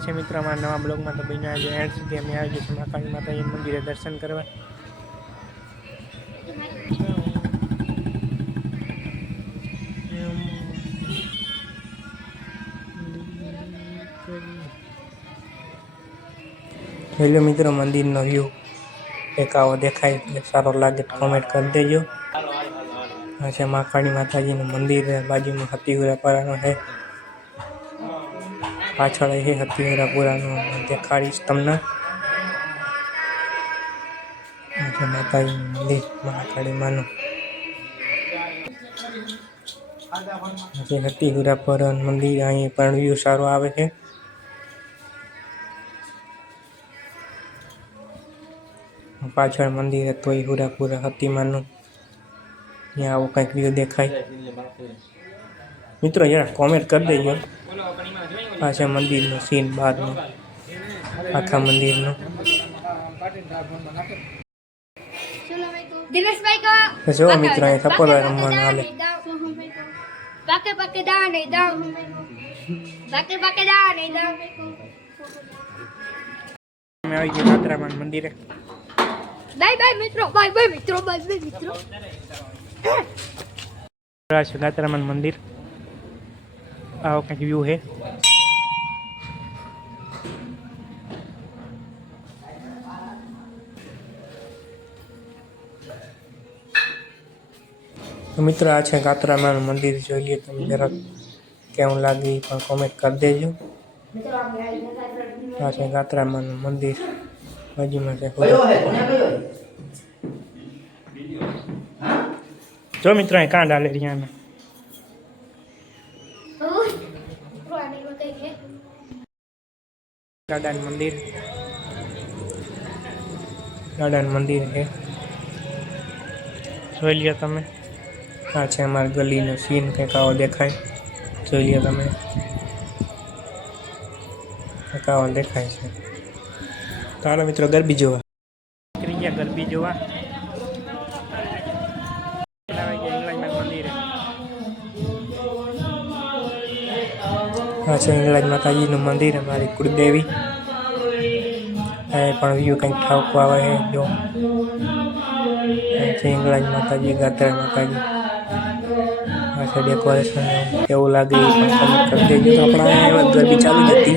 છે મિત્રો અમારા નવા બ્લોગમાં તો બન્યા આજે એન્ડ સુધી અમે આવી જઈશું મહાકાળી માતાજી મંદિરે દર્શન કરવા. હેલો મિત્રો, મંદિરનો વ્યૂ એક આવો દેખાય, સારો લાગે તો કોમેન્ટ કરી દેજો. આ છે મહાકાળી માતાજીનું મંદિર, બાજુમાં હતીહુરાપરાનો છે, પાછળ એ હતીહુરાપુરાનું દેખાડીશ તમને. આ છે માતાજીનું મંદિર, મહાકાળી માનું. જે હતીહુરાપુરાનું મંદિર, અહીં પણ વ્યૂ સારો આવે છે. પાછળ મંદિર હતું એ હુરાપુરા હતીમાનું, ત્યાં આવું કંઈક વ્યૂ દેખાય. મિત્રો જરા કોમેન્ટ કરી દેજો. આ છે મંદિરનું સીન બહારનું, આખા મંદિરનું. જો મિત્રો અહીં કપડા રમવાનું હાલે. અમે આવી ગયા કાતરામાન મંદિરે. બાય મિત્રો, બાય મિત્રો. આ છે કાતરામાન મંદિર, આવો કંઈક વ્યૂ છે. તો મિત્રો આ છે કાતરામાનું મંદિર, જોઈ લે તમે જરાક કેવું લાગે પણ કોમેન્ટ કરી દેજો. આ છે કાતરામાનું મંદિર, બાજુમાં છે. જો મિત્રો અહીં કાંડ હાલે રહ્યા. દાદાનું મંદિર, દાદાનું મંદિર છે, જોઈ લ્યો તમે. આ છે અમારા ગલીનો સીન, કંઈક આવો દેખાય, જોઈ લ્યો તમે. કંઈક આવો દેખાય છે. તો હાલો મિત્રો ગરબી જોવા. ગરબી જોવા આ છે હિંગળાજ માતાજીનું મંદિર, અમારી કુળદેવી. અહીં પણ વ્યૂ કંઈક ઠાવકો આવે છે. જો છે હિંગળાજ માતાજી, ગાત્રા માતાજી. આ છે ડેકોરેશન, કેવું લાગે એ પણ કમેન્ટ કરી દેજો. તો આપણા એવા ગરબી ચાલુ જ હતી.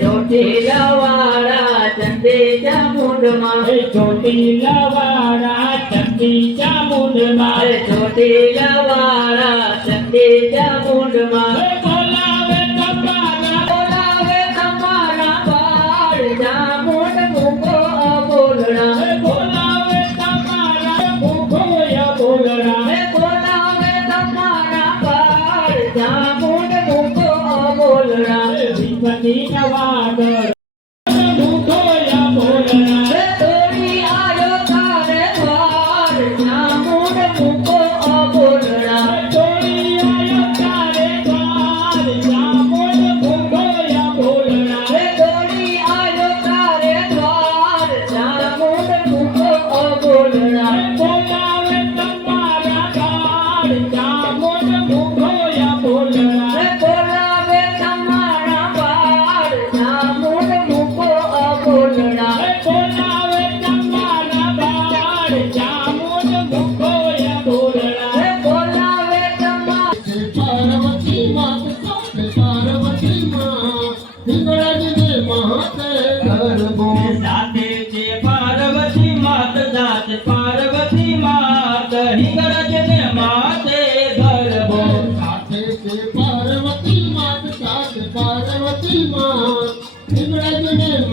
पार्वती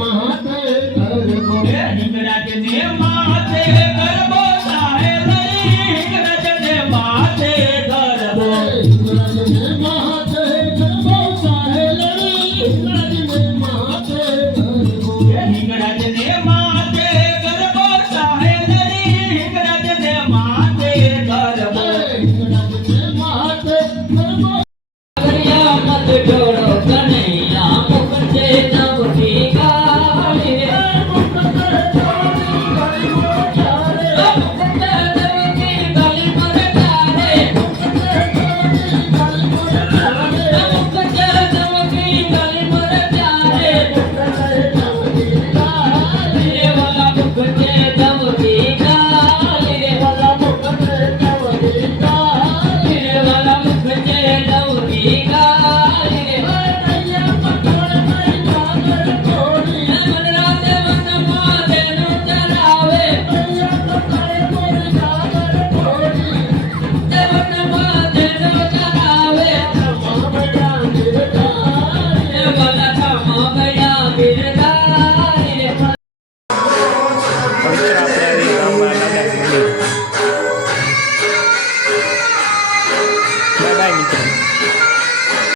मात